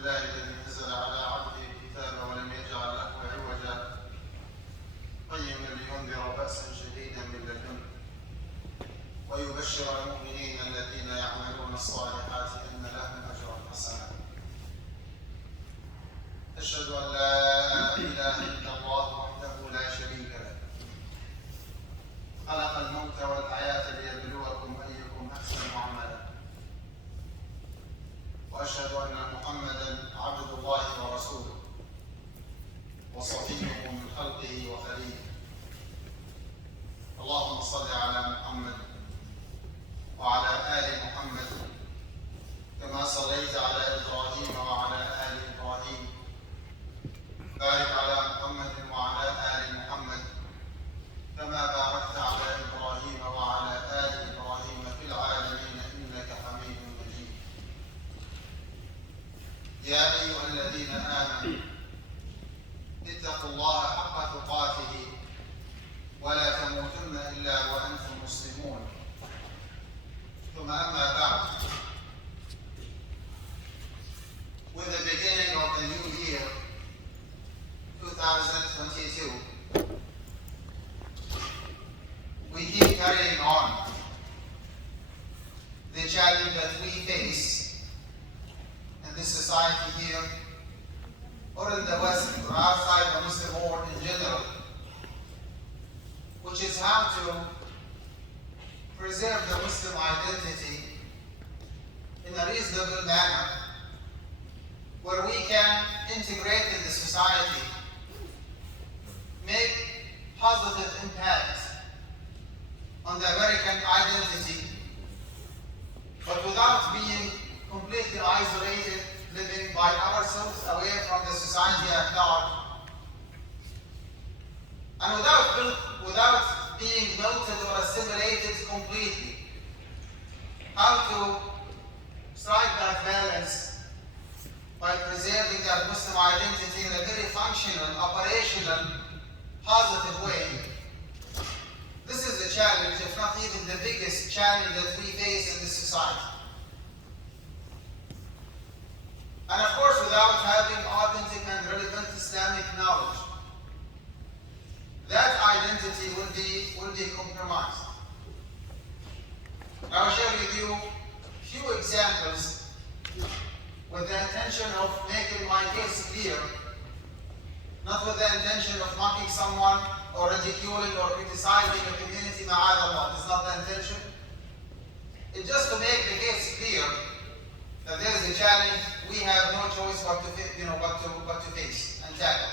لله الذي نزل على عبده الكتاب ولم يجعل له عوجا قيما لينذر بأسا شديدا من لدنه ويبشر المؤمنين الذين يعملون الصالحات أن لهم أجرا حسنا. أشهد أن لا إله إلا الله وحده لا شريك له خلق الموت والحياة ليبلوكم أيكم أحسن عملا، وأشهد أن محمدا عبد الله ورسوله وصفيه من خلقه وخليله. اللهم صل على محمد وعلى آل محمد كما صليت على إبراهيم وعلى آل إبراهيم. بارك على محمد وعلى آل محمد كما باركت على إبراهيم وعلى آل إبراهيم في العالمين إنك حميد مجيد. يا أيها الذين آمنوا اتقوا الله حق تقاته ولا تموتن إلا وأنتم مسلمون. ثم أما بعد. With the beginning of the new year 2022, we keep carrying on the challenge that we face in this society here, or in the West, or outside the Muslim world in general, which is how to preserve the Muslim identity in a reasonable manner, where we can integrate in the society, make positive impact on the American identity, but without being completely isolated, living by ourselves away from the society at large, and without being melted or assimilated completely. How to strike that balance by preserving that Muslim identity in a very functional, operational, positive way. This is the challenge, if not even the biggest challenge that we face in this society. And of course, without having authentic and relevant Islamic knowledge, that identity will be compromised. I will share with you a few examples with the intention of making my case clear, not with the intention of mocking someone or ridiculing or criticizing a community. Ma'adallah, this is not the intention. It's just to make the case clear that there is a challenge we have no choice but to face and tackle.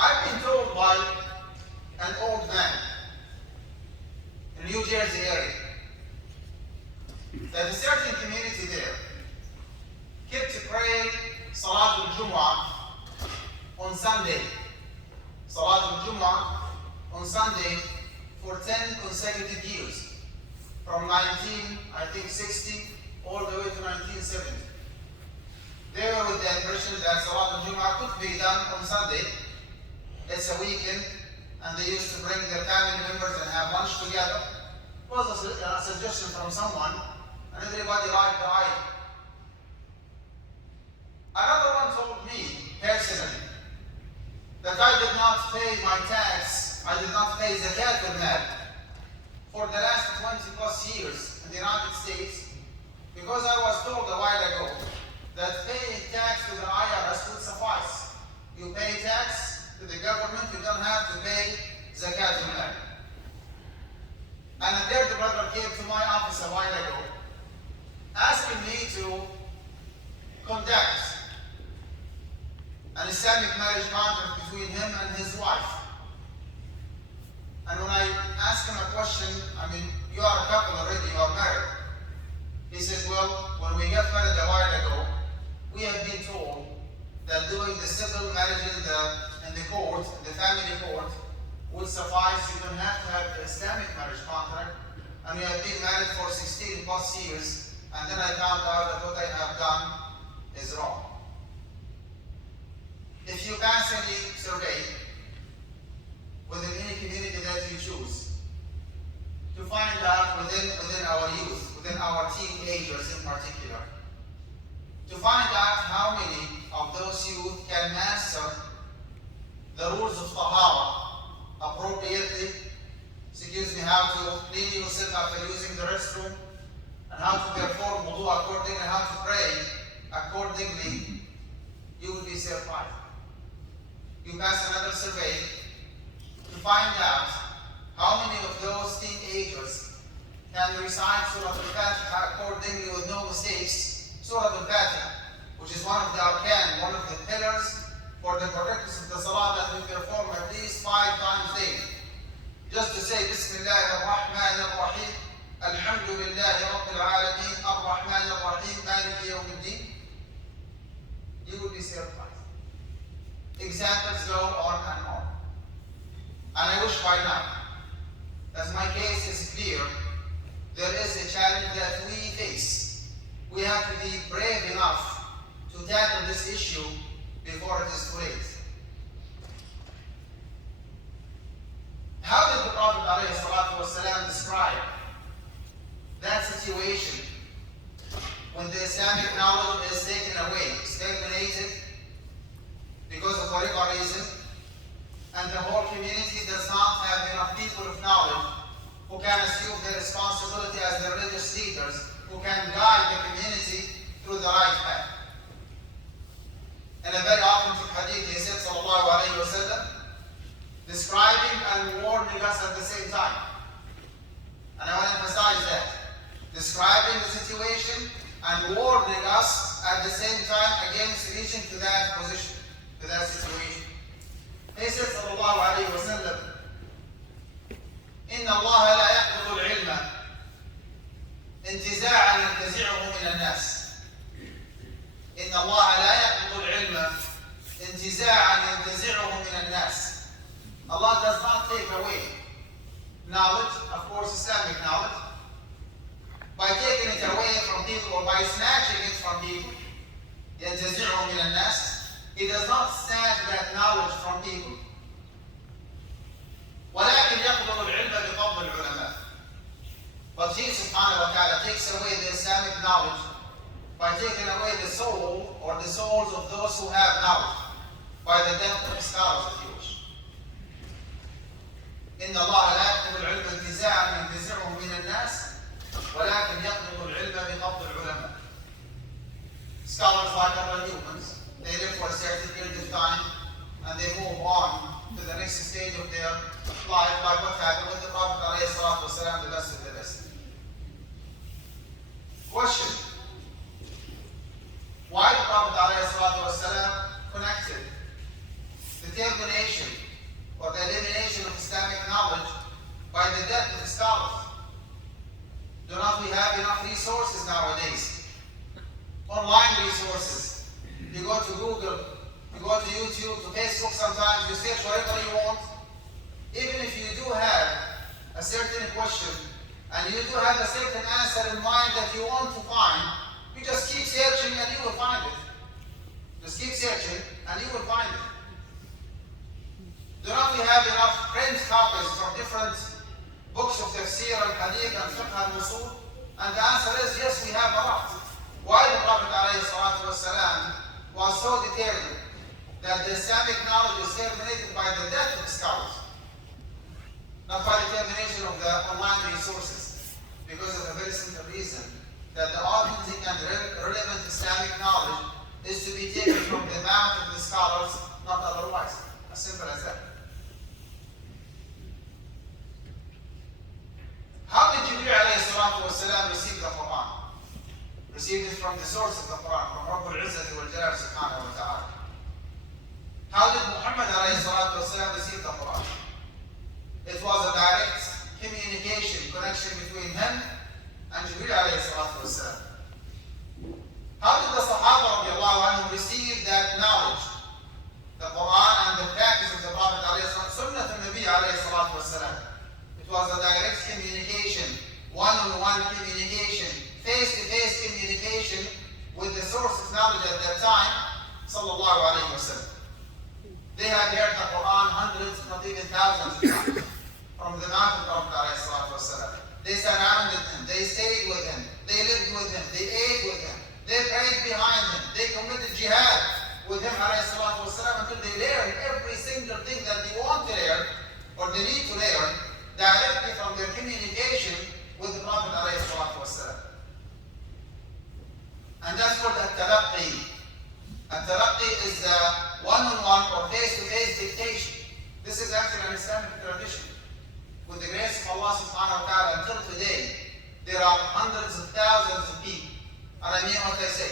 I've been told by an old man in New Jersey area that a certain community there kept to pray Salat al-Jum'ah on Sunday. Salat al-Jum'ah on Sunday for 10 consecutive years, from 1960 all the way to 1970. They were with the impression that Salat al-Jum'ah could be done on Sunday. It's a weekend, and they used to bring their family members and have lunch together. It was a suggestion from someone, and everybody liked the idea. Another one told me personally that I did not pay my tax, I did not pay zakat al-mal for the last 20 plus years in the United States, because I was told a while ago that paying tax to the IRS would suffice. You pay tax to the government, you don't have to pay zakat al-mal. And a third brother came to my office a while ago asking me to conduct an Islamic marriage contract between him and his wife. And when I asked him a question, you are a couple already, you are married. He says, well, when we got married a while ago, we have been told that doing the civil marriage in the court, in the family court, would suffice. You don't have to have the Islamic marriage contract. And we have been married for 16 plus years, and then I found out that what I have done is wrong. If you pass any survey within any community that you choose, to find out within our youth, within our teenagers in particular, can master the rules of tahara appropriately, how to clean yourself after using the restroom, and how to perform wudu accordingly, and how to pray accordingly, you will be surprised. You pass another survey to find out how many of those teenagers can recite Surah Al-Fatiha accordingly with no mistakes. Surah Al-Fatiha, which is one of the arkan, one of the pillars for the correctness of the salah that we perform at least 5 times daily. Just to say Bismillah ar-Rahman ar-Rahim, Alhamdulillahi Rabbil Alameen, ar-Rahman ar-Rahim, Maliki Yawmiddin, you will be surprised. Examples go on and on. And I wish by now, as my case is clear, there is a challenge that we face. We have to be brave enough to tackle this issue before it is too late. How did the Prophet ﷺ describe that situation when the Islamic knowledge is taken away, terminated because of whatever reason, and the whole community does not have enough people of knowledge who can assume their responsibility as the religious leaders, who can guide the community through the right path? In a very authentic hadith, he said, sallallahu alayhi wa sallam, describing and warning us at the same time. And I want to emphasize that. Describing the situation and warning us at the same time against reaching to that position, to that situation. He said, sallallahu alayhi wa sallam, إن الله لا يقبض العلم انتزاعا ينتزعه من الناس. إن الله لا يقبض العلم انتزاعا ينتزعه من الناس. Allah does not take away knowledge, of course Islamic knowledge, by taking it away from people or by snatching it from people. ينتزعه من الناس. He does not snatch that knowledge from people. ولكن يقبض العلم بقبض العلماء. But he subhanahu wa ta'ala takes away the Islamic knowledge by taking away the soul or the souls of those who have knowledge by the death of the scholars, if you wish. إن الله لا يقبض العلم انتزاعا ينتزعه من الناس ولكن يقبض العلم بقبض العلماء. Scholars, like other humans, they live for a certain period of time and they move on to the next stage of their life, like what happened with the Prophet ﷺ, the best of the best. Question: why the Prophet ﷺ connected the termination or the elimination of Islamic knowledge by the death of the scholars? Do not we have enough resources nowadays? Online resources. You go to Google, you go to YouTube, to Facebook sometimes, you search whatever you want. Even if you do have a certain question and you do have a certain answer in mind that you want to find, you just keep searching and you will find it. Just keep searching and you will find it. Do not we have enough print copies from different books of tafsir and hadith and fiqh and usul? And the answer is yes, we have a lot. Why the Prophet ﷺ was so determined that the Islamic knowledge is terminated by the death of the scholars, not by the termination of the online resources? Because of a very simple reason, that the authentic and relevant Islamic knowledge is to be taken from the mouth of the scholars, not otherwise. As simple as that. How did Jibreel ﷺ receive the Quran? Received it from the source of the Quran, from Rabbul Izzati wal Jalal subhanahu wa ta'ala. How did Muhammad ﷺ receive the Quran? It was a direct communication, connection between him and Jibreel ﷺ. How did the Sahaba radiallahu anhum receive that knowledge? The Quran and the practice of the Prophet ﷺ, Sunnah al-Nabi ﷺ. It was a direct communication, one-on-one communication, face-to-face communication with the source of knowledge at that time, sallallahu alayhi wa sallam. They had heard the Quran hundreds, not even thousands of times from the mouth of the Prophet alayhi salatu wasalam. They surrounded him, they stayed with him, they lived with him, they ate with him, they prayed behind him, they committed jihad with him والسلام, until they learn every single thing that they want to learn or they need to learn directly from their communication with the Prophet والسلام. And that's called التلقي. التلقي is one-on-one or face-to-face dictation. This is actually an Islamic tradition. With the grace of Allah subhanahu wa ta'ala, until today, there are hundreds of thousands of people, and I mean what I say,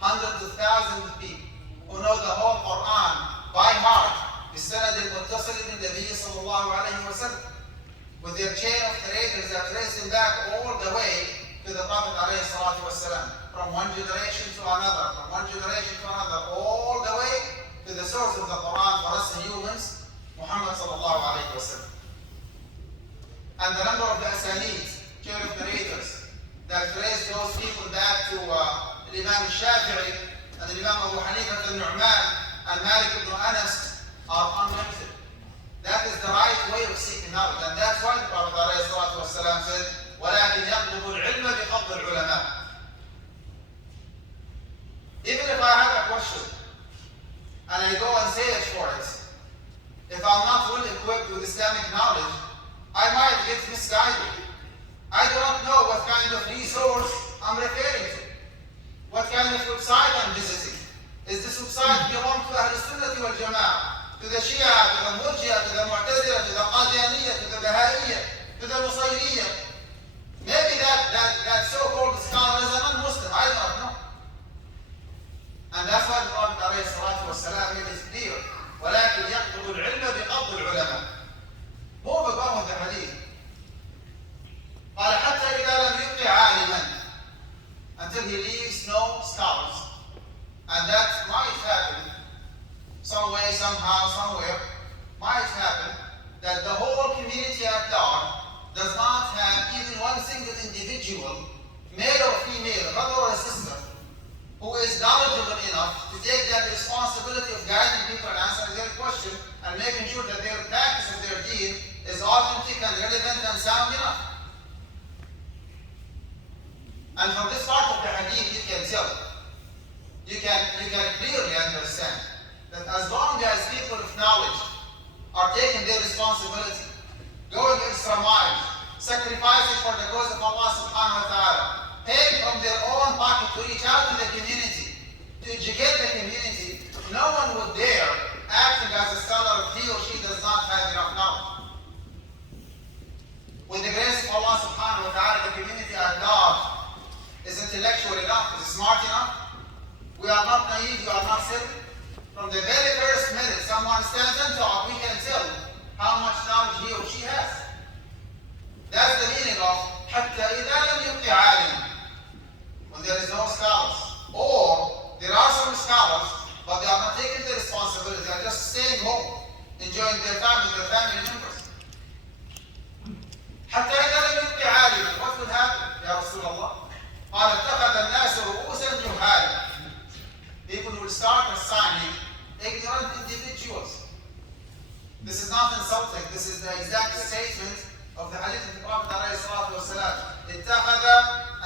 hundreds of thousands of people who know the whole Quran by heart, بالسند المتصل بالنبي صلى الله عليه وسلم, with their chain of narrators that trace them back all the way to the Prophet عليه الصلاة والسلام, from one generation to another, from one generation to another, all the way to the source of the Quran for us humans, Muhammad صلى الله عليه وسلم. And the number of the asanid, chain of narrators, that trace those people back to Imam al-Shafi'i and Imam Abu Hanifa al-Nu'man and Malik ibn Anas are unlimited. That is the right way of seeking knowledge. And that's why the Prophet ﷺ said, وَلَكِنْ يَطْلُبُ الْعِلْمَ بِقَبْضِ الْعُلَمَاءِ. Even if I have a question and I go and search for it, if I'm not well equipped with Islamic knowledge, I might get misguided. I do not know what kind of resource I'm referring to, what kind of website I'm visiting. Is this website belong to Ahl Sunnah wal Jama'ah, to the Shia, to the Murji'ah, to the Mu'tazila, to the Qadianiyah, to the Baha'iyyah, to the Nusayriyah? Maybe that so-called scholar is a non-Muslim. I do not know. And that's why the Prophet ﷺ made it clear, وَلَكِنْ يَقْبُضُ الْعِلْمَ بِقَبْضِ الْعُلَمَاءِ. Move on with the hadith. قال حتى إذا لم يبق عالما, until he leaves no scholars. And that might happen some way, somehow, somewhere. Might happen that the whole community at large does not have even one single individual, male or female, brother or sister, who is knowledgeable enough to take that responsibility of guiding people and answering their question and making sure that their practice of their deen is authentic and relevant and sound enough. And from this part of the hadith you can tell, you can clearly understand that as long as people of knowledge are taking their responsibility, going extra miles, sacrificing for the cause of Allah subhanahu wa ta'ala, paying from their own pocket to reach out to the community, to educate the community, no one would dare acting as a scholar if he or she does not have enough knowledge. With the grace of Allah subhanahu wa ta'ala, the community at large is intellectual enough, is smart enough. We are not naive, we are not silly. From the very first minute someone stands and talks, we can tell how much knowledge he or she has. That's the meaning of حتى إذا لم يبق عالم, when there is no scholars. Or there are some scholars, but they are not taking the responsibility, they are just staying home, enjoying their family members. حتى إذا لم يبق عالما, what will happen يا رسول الله? قال اتخذ الناس رؤوسا جهالا. People will start assigning ignorant individuals. This is not insulting, this is the exact statement of the hadith of the Prophet ﷺ. اتخذ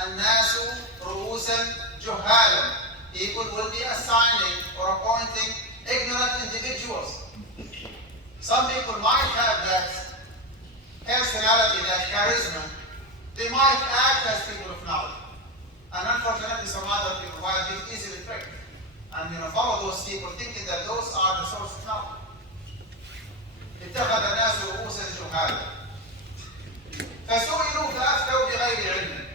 الناس رؤوسا جهالا. People will be assigning or appointing ignorant individuals. Some people might have that personality, that charisma. They might act as people of knowledge. And unfortunately, some other people might be easily tricked and follow those people thinking that those are the source of knowledge. اتخذ الناس رؤوسا جهالا فسئلوا فأفتوا بغير علم.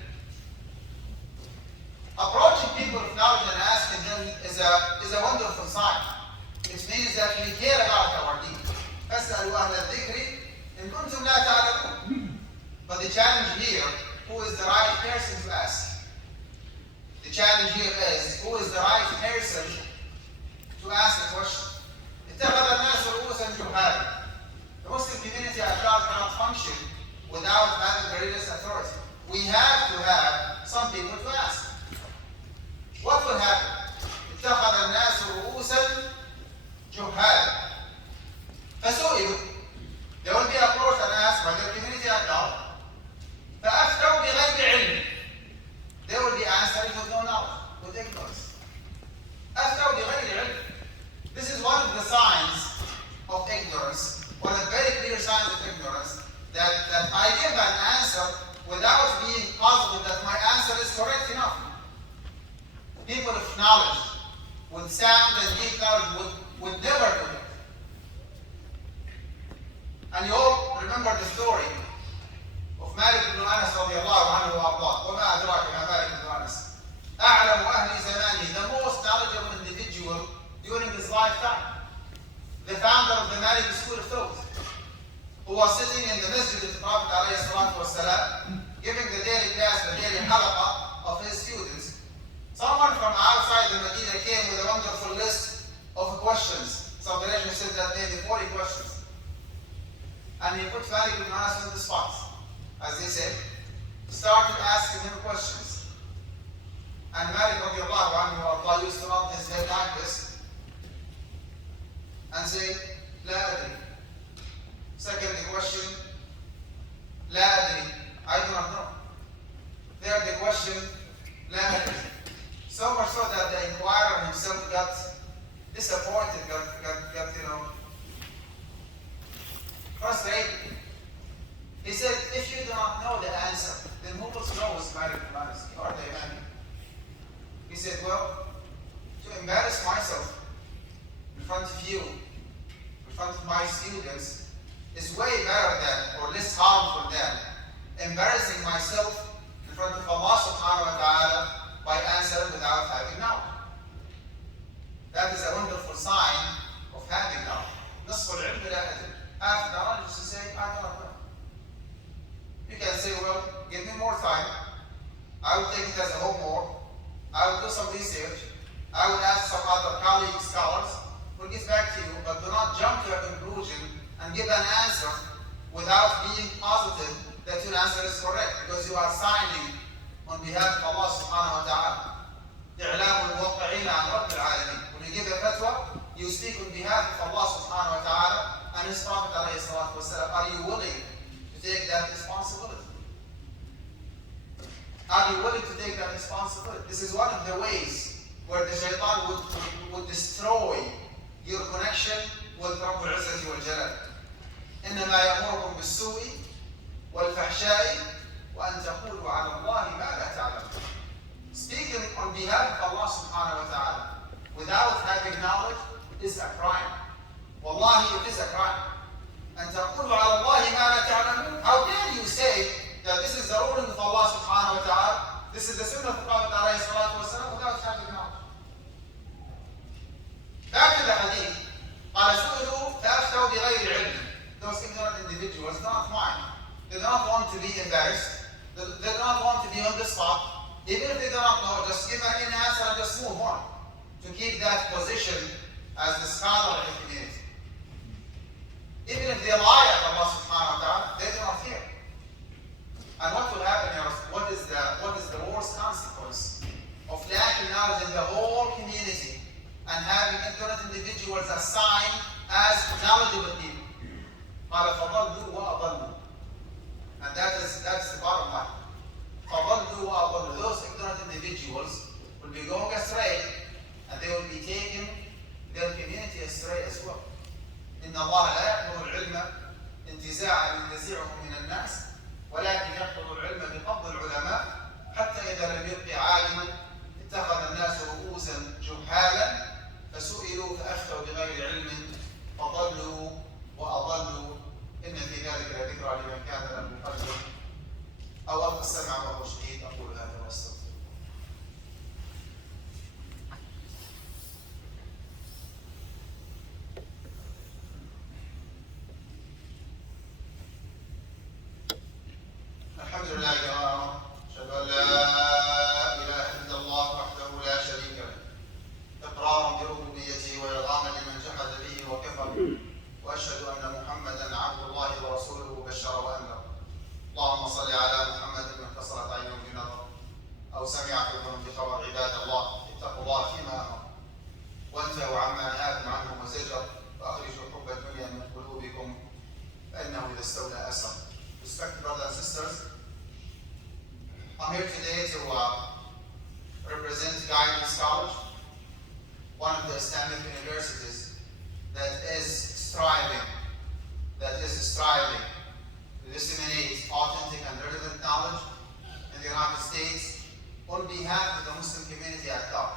Approaching people of knowledge and asking them is a wonderful sign. It means that we care about our deen. فاسألوا أهل الذكر إن كنتم لا تعلمون. But the challenge here, who is the right person to ask? The challenge here is, who is the right person to ask the question? اتخذ الناس رؤوسا جهالا. The Muslim community at large cannot function without having religious authority. We have to have some people to ask. What will happen? اتخذ الناس رؤوسا جهالا فسئلوا. They will be approached and asked by the community at large. فأفتوا بغير علم. They will be answering with no knowledge, with ignorance. أفتوا deep knowledge would never do it. And you all remember the story of Malik ibn Anas radiallahu anhu wa Allah. وَمَا أَدْرَاكَ مَا مَالِكُ بْنُ أَنَس أَعْلَمُ أَهْلِ زَمَانِهِ, the most knowledgeable individual during his lifetime. The founder of the Malik school of thought, who was sitting in the masjid of the Prophet ﷺ, giving the daily class, the daily halaqa of his students. Someone from outside the Medina came with a wonderful list of questions. Some narration said that maybe 40 questions. And he put Malik ibn Anas on the spot, as they said, started asking him questions. And Malik radiallahu anhu Allah used to nod his head like this and say, La adri. Second question, La adri, I do not know. Third question, La adri. So much so that the inquirer himself got disappointed, got frustrated. He said, if you do not know the answer, then who else knows Malik ibn Anas or the Imam? He said, well, to embarrass myself in front of you, in front of my students, is way better than, or less harmful than, embarrassing myself in front of Allah subhanahu wa ta'ala by answering without having knowledge. That is a wonderful sign of having knowledge. نصف العلم لا أدري. Have knowledge is to say, I do not know. You can say, well, give me more time. I will take it as a homework. I will do some research. I will ask some other colleagues, scholars. We'll get back to you, but do not jump to a conclusion and give an answer without being positive that your answer is correct, because you are signing on behalf of Allah subhanahu wa ta'ala. إعلام الموقعين عن رب العالمين. When you give a fatwa, you speak on behalf of Allah subhanahu wa ta'ala and His Prophet alayhi salatu wasalam. Are you willing to take that responsibility? Are you willing to take that responsibility? This is one of the ways where the shaitan would destroy your connection with Rabbul Izzati wal Jalal. إنما يأمركم بالسوء والفحشاء وأن تقولوا على الله ما لا تعلمون. Speaking on behalf of Allah subhanahu wa ta'ala without having knowledge is a crime. Wallahi, it is a crime. أن تقولوا على الله ما لا تعلمون. How dare you say that this is the ruling of Allah subhanahu wa ta'ala, this is the sunnah of the Prophet alayhi salatu wasalam, without having knowledge. Back to the hadith. قال سئلوا فأفتوا بغير علم. Those ignorant individuals do not mind. They do not want to be embarrassed. They do not want to be on the spot. Even if they do not know, just give an answer and just move on to keep that position as the scholar of the community. Even if they lie at Allah subhanahu wa ta'ala, they do not fear. And what will happen here? What is the worst consequence of lacking knowledge in the whole community and having ignorant individuals assigned as knowledgeable people? قال فضلوا وأضلوا. And that's the bottom line. فضلوا وأضلوا. Those ignorant individuals will be going astray, and they will be taking their community astray as well. إن الله لا يقبض العلم انتزاعا ينتزعه من الناس ولكن يقبض العلم بقبض العلماء حتى إذا لم يبق عالما اتخذ الناس رؤوسا جهالا فسئلوا فأفتوا بغير علم فضلوا وأضلوا إن في ذلك لذكرى لمن كان له قلب أو ألقى السمع وهو شهيد. أقول هذا وأستغفر. الحمد لله جماعة. أشهد أن لا إله إلا الله وحده لا شريك له إقرارا بربوبيته وإرغاما لمن جحد به وكفر. وأشهد أن محمدا عبد الله ورسوله بشر وأنذر. اللهم صل على محمد من كسرت عينه بنظر أو سمع كلهم بخبر. عباد الله اتقوا الله فيما أمر وانتهوا عما نهاكم عنه وزجر وأخرجوا حب الدنيا من قلوبكم فإنه إذا استولى أسر. Respected brothers and sisters, I'm here today to represent Guidance College, one of the Islamic universities that is striving to disseminate authentic and relevant knowledge in the United States on behalf of the Muslim community at large.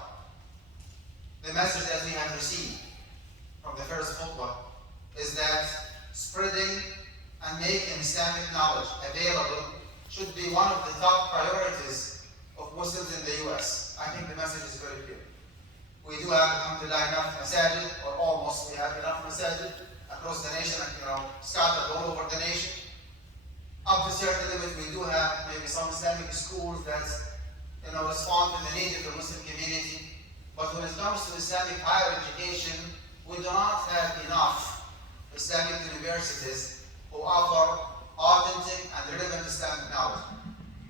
the message that we have received from the first khutbah is that spreading and making Islamic knowledge available should be one of the top priorities of Muslims in the US. I think the message is very clear. We do have, alhamdulillah, enough masajid, or almost we have enough masajid across the nation, scattered all over the nation. Up to a certain limit, we do have maybe some Islamic schools that respond to the need of the Muslim community. But when it comes to Islamic higher education, we do not have enough Islamic universities who offer authentic and relevant Islamic knowledge.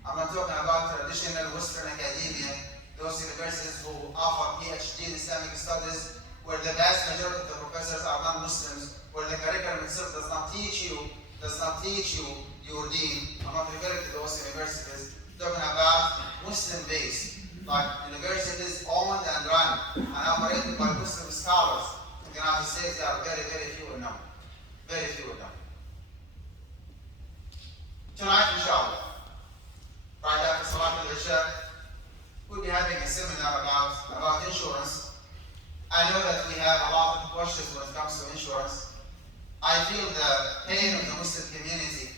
I'm not talking about traditional Western academia, those universities who offer PhD in Islamic studies, where the vast majority of the professors are non-Muslims, where the curriculum itself does not teach you your deen. I'm not referring to those universities. I'm talking about Muslim-based, like universities owned and run and operated by Muslim scholars in the United States. They are very, very few in number. Very few in number. Tonight, inshallah, right after Salat al-Isha, we'll be having a seminar about insurance. I know that we have a lot of questions when it comes to insurance. I feel the pain of the Muslim community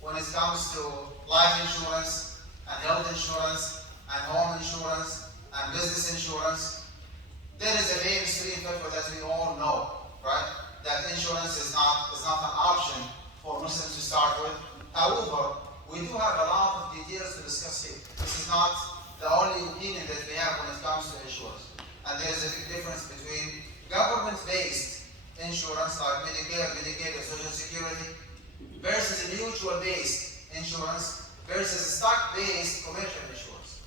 when it comes to life insurance and health insurance and home insurance and business insurance. There is a mainstream fatwa that we all know, right? That insurance is not an option for Muslims to start with. However, we do have a lot of details to discuss here. This is not the only opinion that we have when it comes to insurance. And there is a big difference between government-based insurance like Medicare, Medicaid, and Social Security versus mutual-based insurance versus stock-based commercial insurance.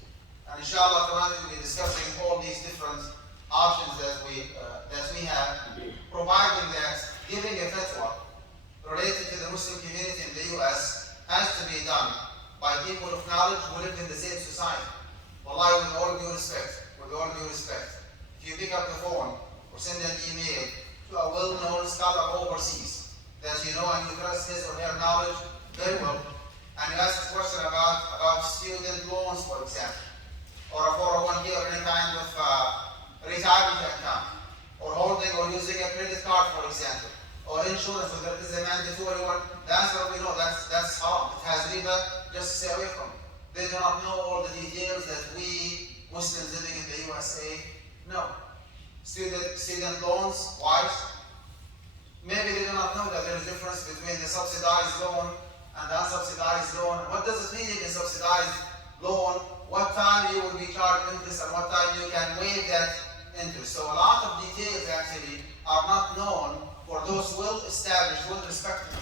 And inshallah, tonight we'll be discussing all these different options that we have, providing that giving a fatwa related to the Muslim community in the US has to be done by people of knowledge who live in the same society. Wallahi, with all due respect, if you pick up the phone or send an email to a well-known scholar overseas that you know and you trust his or her knowledge very well, and you ask a question about student loans, for example, or a 401k or any kind of retirement account, or holding or using a credit card, for example, or insurance, whether it is a mandatory one, the answer we know that's haram. It has riba, just stay away from it. They do not know all the details that we Muslims living in the USA know. Student loans, why? Maybe they do not know that there is a difference between the subsidized loan and the unsubsidized loan. What does it mean in a subsidized loan? What time you will be charged interest and what time you can waive that interest. So a lot of details actually are not known for those well-established, well-respected,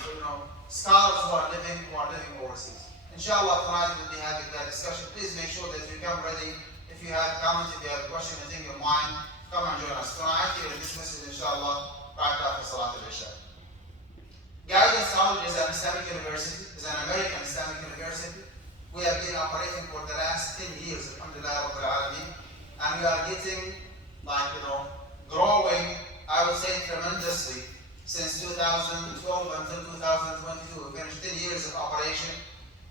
scholars who are living overseas. Inshallah, tonight we'll be having that discussion. Please make sure that you come ready. If you have comments, if you have a question, anything in mind, come and join us tonight here in this message, inshallah, right after Salat al-Isha. Guidance College is an Islamic university, is an American Islamic university. We have been operating for the last 10 years, alhamdulillah, Rabbil Alameen, and we are getting, growing, I would say, tremendously since 2012 until 2022. We finished 10 years of operation.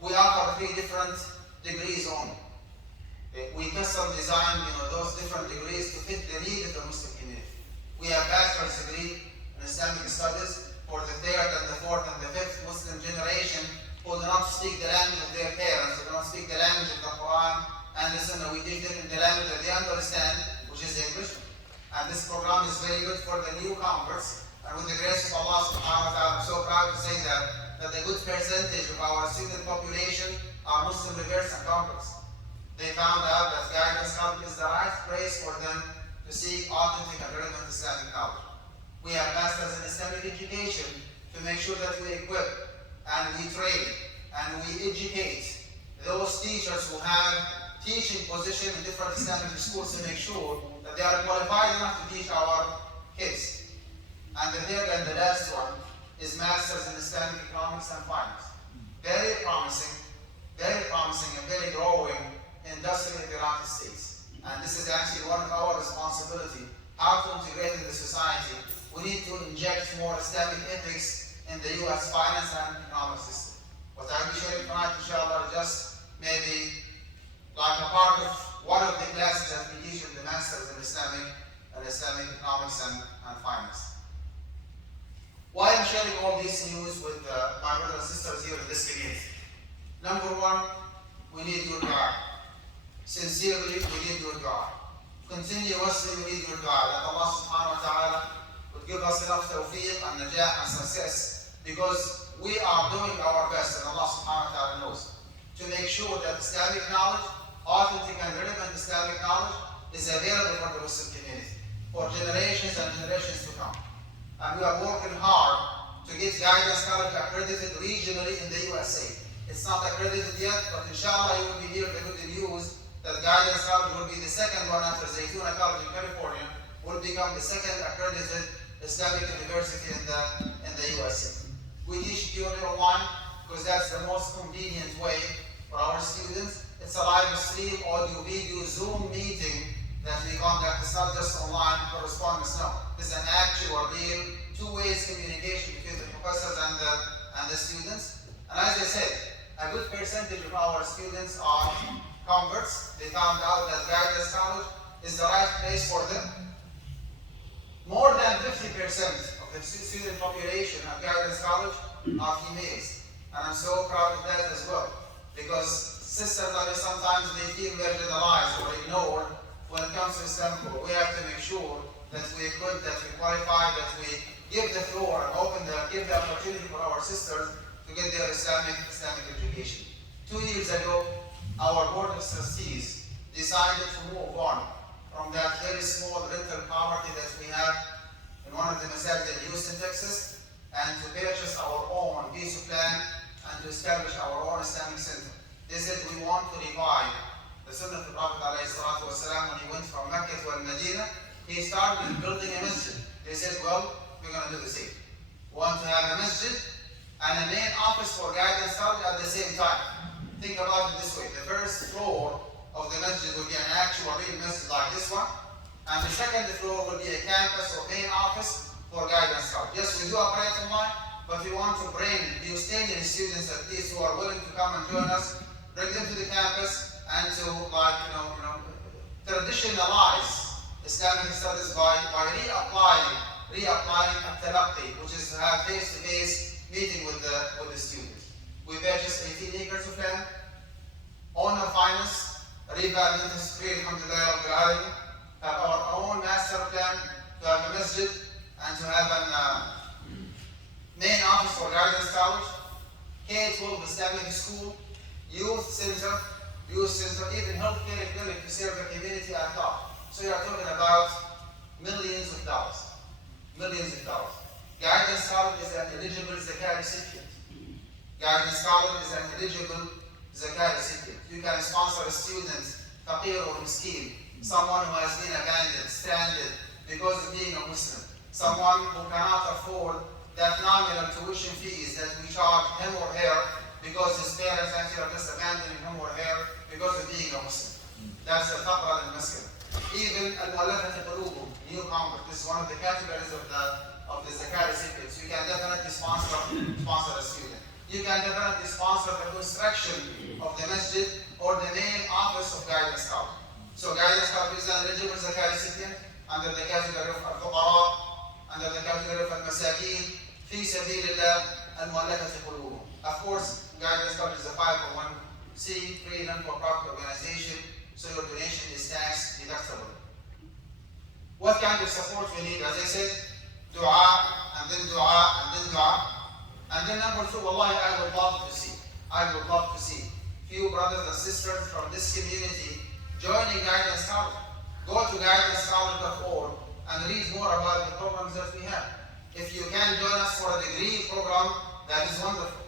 We offer 3 different degrees only. We custom design, those different degrees to fit the need of the Muslim community. We have bachelor's degree in Islamic studies for the 3rd and the 4th and the 5th Muslim generation who do not speak the language of their parents, who do not speak the language of the Quran and the Sunnah. We teach them in the language that they understand, which is English. And this program is very good for the new converts. And with the grace of Allah subhanahu wa ta'ala, I'm so proud to say that a good percentage of our student population are Muslim reverse and converts. They found out that Guidance College is the right place for them to seek authentic and relevant Islamic knowledge. We have masters in Islamic education to make sure that we equip and we train and we educate those teachers who have teaching position in different Islamic schools to make sure that they are qualified enough to teach our kids. And the 3rd and the last one is Masters in Islamic Economics and Finance. Very promising and very growing industry in the United States. And this is actually one of our responsibility, how to integrate in the society. We need to inject more Islamic ethics in the US finance and economic system. What I'll be sharing tonight, inshallah, just maybe like a part of one of the classes that we teach in the Masters in Islamic in Islamic economics and finance. Why I'm sharing all this news with my brothers and sisters here in this community? Number one, we need your dua. Sincerely, we need your dua. Continuously, we need your dua. That Allah subhanahu wa ta'ala would give us enough tawfiq and najah and success, because we are doing our best, and Allah subhanahu wa ta'ala knows, to make sure that Islamic knowledge, authentic and relevant Islamic knowledge, is available for the Muslim community for generations and generations to come. And we are working hard to get guidance college accredited regionally in the USA. It's not accredited yet, but inshallah you will be hearing the good news that guidance college will be the second one after Zaytuna College in California, will become the second accredited Islamic university in the USA. We teach purely online because that's the most convenient way for our students. It's a live stream, audio, video, Zoom meeting that we conduct. It's not just online correspondence, no. It's an actual, real, two-way communication between the professors and the students. And as I said, a good percentage of our students are converts. They found out that guidance college is the right place for them. More than 50% of the student population at guidance college are females. And I'm so proud of that as well. Because sisters, sometimes they feel marginalized or ignored when it comes to Islam. We have to make sure that we equip, that we qualify, that we give the floor and give the opportunity for our sisters to get their Islamic education. 2 years ago, our board of trustees decided to move on from that very small rental property that we have in one of the masajid in Houston, Texas, and to purchase our own piece of land and to establish our own Islamic center. They said we want to revive the Sunnah of the Prophet ﷺ when he went from Mecca to Al-Medina. He started building a masjid. They said, well, we're going to do the same. We want to have a masjid and a main office for guidance college at the same time. Think about it this way. The first floor of the masjid will be an actual real masjid like this one, and the second floor will be a campus or main office for guidance college. Yes, we do operate online, but we want to bring the Houstonian students at least who are willing to come and join us, bring them to the campus and to traditionalize Islamic studies by reapplying at-talaqqi, which is to have face-to-face meeting with the students. We purchased 18 acres of land, owner finance, revamp industry, alhamdulillah, have our own master plan to have a masjid and to have a main office for guidance college, K-12 Islamic school, youth center, even healthcare clinic to serve the community at large. So you are talking about millions of dollars. Millions of dollars. Guidance college is an eligible zakat recipient. Guidance college is an eligible zakat recipient. You can sponsor a student, faqir or miskin, someone who has been abandoned, stranded because of being a Muslim, someone who cannot afford that nominal tuition fees that we charge him or her because his parents actually are just abandoning him or her because of being a Muslim. That's the faqra al-maskin. Even al-mu'allafat qulubuhum, newcomer, this is one of the categories of the zakat recipients. You can definitely sponsor a student. You can definitely sponsor the construction of the masjid or the main office of guidance college. So guidance college is an eligible zakat recipient under the category of al-fuqara, under the category of al-masakin, fi sabilillah, al-mu'allafat qulubuhum. Of course, guidance college is a 501c3 non-for-profit organization, so your donation is tax deductible. What kind of support we need? As I said, dua, and then dua, and then dua. And then number two, wallahi, I would love to see few brothers and sisters from this community joining guidance college. Go to guidancecollege.org and read more about the programs that we have. If you can join us for a degree program, that is wonderful.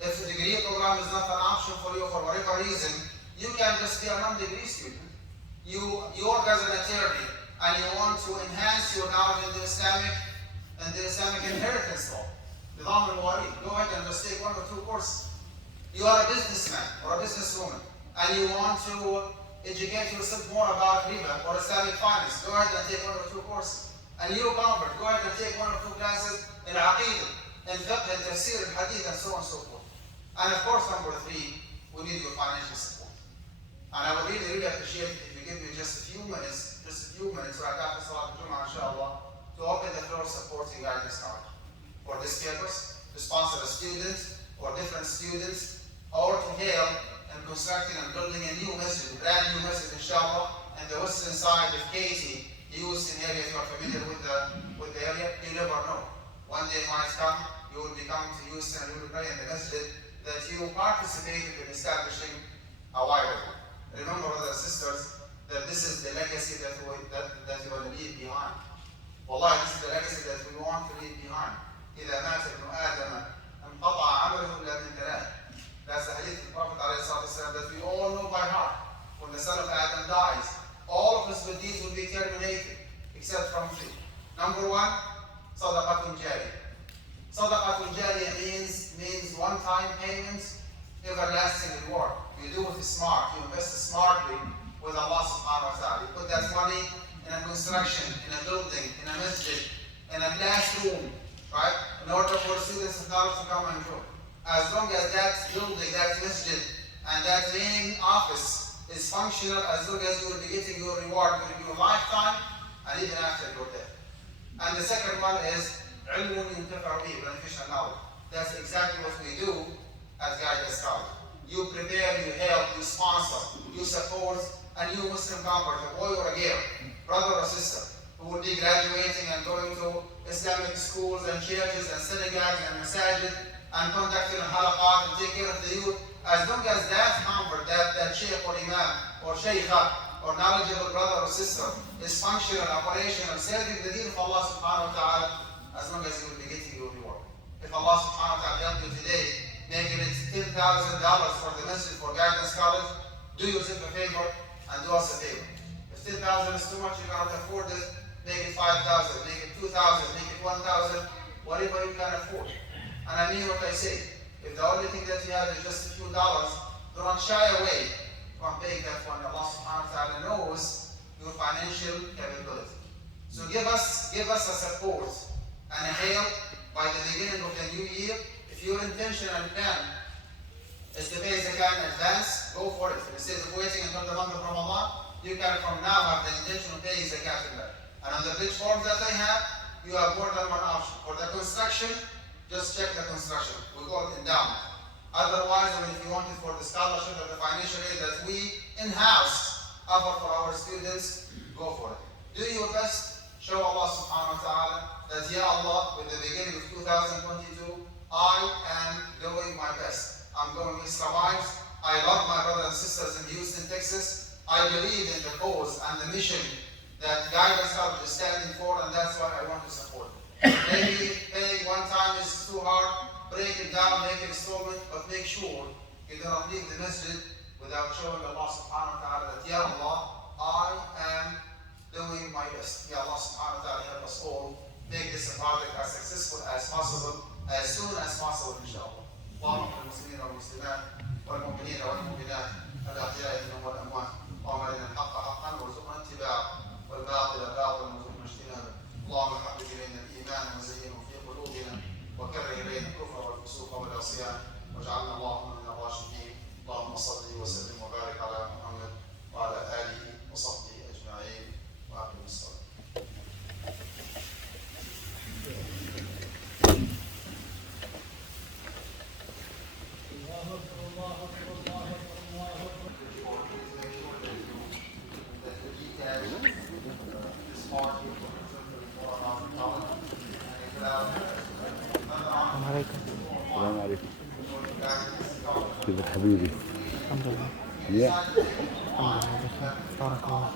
If the degree program is not an option for you for whatever reason, you can just be a non-degree student. You work as an attorney and you want to enhance your knowledge in the Islamic inheritance law. Go ahead and just take 1 or 2 courses. You are a businessman or a businesswoman and you want to educate yourself more about riba or Islamic finance. Go ahead and take 1 or 2 courses. And you convert, go ahead and take 1 or 2 classes in Aqidah, in fiqh, in tafsir, in hadith, and so on and so forth. And of course, number 3, we need your financial support. And I would really, really appreciate it if you give me just a few minutes to just a few minutes right after Salat al-Jum'ah, inshallah, to open the floor supporting guidance college. For this purpose, to sponsor a student or different students, or to help in constructing and building a new masjid, brand new masjid, inshallah, in the western side of Katy, Houston area. If you are familiar with the area, you never know. One day might come, you will be coming to Houston and you will pray in the masjid that you participated in establishing a while ago. Remember, brothers and sisters, that this is the legacy that you want to leave behind. Wallahi, this is the legacy that we want to leave behind. إذا مات ابن آدم انقطع عمله إلا من ثلاث. That's the hadith of the Prophet ﷺ that we all know by heart. When the son of Adam dies, all of his good deeds will be terminated except from three. Number one, sadaqatun jariyah. Sadaqatun jariyah means one-time payments, everlasting reward. You do it smart, you invest smartly with Allah subhanahu wa ta'ala. You put that money in a construction, in a building, in a masjid, in a classroom, right? In order for students and scholars to come and grow. As long as that building, that masjid, and that main office is functional, as long as you will be getting your reward during your lifetime and even after your death. And the second one is ilmun yuntafa'u bihi, beneficial knowledge. That's exactly what we do at Guidance College. You prepare, you help, you sponsor, you support a new Muslim convert, a boy or a girl, brother or sister, who will be graduating and going to Islamic schools and churches and synagogues and masajid and conducting halaqat and take care of the youth. As long as that convert, that sheikh or imam or shaykha or knowledgeable brother or sister is functional, operational, serving the deen of Allah subhanahu wa ta'ala, as long as you will be getting your reward. If Allah subhanahu wa ta'ala helped you today, making it $10,000 for the masjid for Guidance College, do yourself a favor and do us a favor. If 10,000 is too much, you cannot afford it, make it 5,000, make it 2,000, make it 1,000, whatever you can afford. And I mean what I say. If the only thing that you have is just a few dollars, do not shy away from paying that one. Allah subhanahu wa ta'ala knows your financial capability. So give us a support and a help by the beginning of the new year. If your intention and plan is to pay zakat in advance, go for it. Instead of waiting until the month of Ramadan, you can from now have the intention of paying zakat in that. And on the bridge forms that I have, you have more than one option. For the construction, just check the construction. We call it endowment. Otherwise, if you want it for the scholarship or the financial aid that we in-house offer for our students, go for it. Do your best. Show Allah subhanahu wa ta'ala that, Ya Allah, with the beginning of 2022, I am doing my best. I'm going extra miles. I love my brothers and sisters in Houston, Texas. I believe in the cause and the mission that Guidance College is standing for, and that's why I want to support it. Maybe paying one time is too hard, break it down, make an installment, but make sure you do not leave the masjid without showing Allah subhanahu wa ta'ala that, Ya Allah, I am doing my best. Ya Allah subhanahu wa ta'ala help us all make this project as successful as possible, as soon as possible, inshallah. اللهم اغفر للمسلمين والمسلمات والمؤمنين والمؤمنات الأحياء منهم والأموات. اللهم أرنا الحق حقا وارزقنا اتباعه والباطل باطلا وارزقنا اجتنابه. اللهم حبب إلينا الإيمان وزينه في قلوبنا وكره إلينا الكفر والفسوق والعصيان واجعلنا اللهم من الراشدين. اللهم صل وسلم وبارك على محمد وعلى آله وصحبه أجمعين وأقم الصلاة. السلام عليكم. السلام عليكم. كيفك حبيبي؟ الحمد لله. يا الحمد لله بخير. بارك الله.